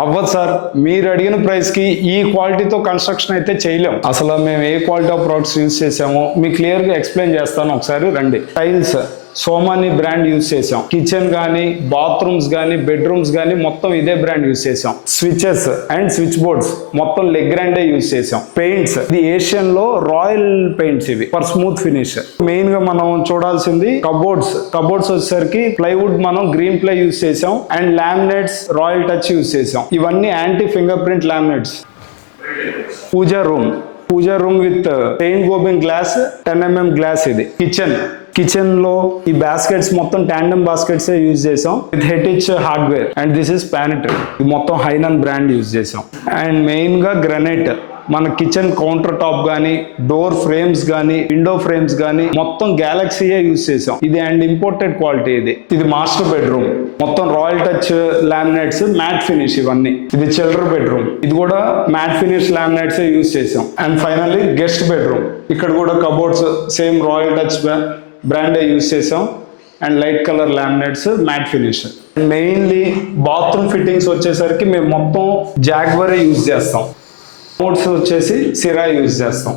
అవ్వదు సార్, మీరు అడిగిన ప్రైస్ కి ఈ క్వాలిటీతో కన్స్ట్రక్షన్ అయితే చేయలేం. అసలు మేము ఏ క్వాలిటీ ఆఫ్ ప్రొడక్ట్స్ యూజ్ చేసామో మీకు క్లియర్ గా ఎక్స్ప్లెయిన్ చేస్తాను, ఒకసారి రండి. టైల్స్ సోమాని బ్రాండ్ యూజ్ చేసాం. కిచెన్ గానీ, బాత్రూమ్స్ గానీ, బెడ్రూమ్స్ గానీ మొత్తం ఇదే బ్రాండ్ యూజ్ చేసాం. స్విచెస్ అండ్ స్విచ్ బోర్డ్స్ మొత్తం లెగ్రాండే యూజ్ చేసాం. పెయింట్స్ ఇది ఏషియన్ లో రాయల్ పెయింట్స్, ఇవి ఫర్ స్మూత్ ఫినిష్. మెయిన్ గా మనం చూడాల్సింది కబోర్డ్స్ వచ్చేసరికి ప్లైవుడ్ మనం గ్రీన్ ప్లై యూజ్ చేసాం and laminates royal touch use చేసాం. ఇవన్నీ anti finger print laminates. Pooja room with paint గోబింగ్ గ్లాస్ 10 mm గ్లాస్. ఇది కిచెన్ లో ఈ బాస్కెట్స్ మొత్తం టాండమ్ బాస్కెట్స్ యూజ్ చేసాం with Hettich hardware and this is planetary. ఇది మొత్తం హైనన్ బ్రాండ్ యూజ్ చేసాం. అండ్ మెయిన్ గా గ్రానైట్ మన కిచెన్ కౌంటర్ టాప్ గానీ, డోర్ ఫ్రేమ్స్ గానీ, విండో ఫ్రేమ్స్ గానీ మొత్తం గ్యాలక్సీయే యూజ్ చేసాం. ఇది అండ్ ఇంపోర్టెడ్ క్వాలిటీ. ఇది మాస్టర్ బెడ్రూమ్, మొత్తం royal touch laminates, matte finish ఇవన్నీ. ఇది చిల్డ్రన్ బెడ్రూమ్, ఇది కూడా మ్యాట్ ఫినిష్ లామినేట్స్ యూజ్ చేసాం. అండ్ ఫైనల్లీ గెస్ట్ బెడ్రూమ్, ఇక్కడ కూడా కబోర్డ్స్ సేమ్ రాయల్ టచ్ బ్రాండే యూజ్ చేసాం and light colour laminates, matte finish. Mainly bathroom fittings వచ్చేసరికి మేము మొత్తం జాగ్వరే యూజ్ చేస్తాం. మోడ్స్ వచ్చేసి సిరా యూజ్ చేస్తాం.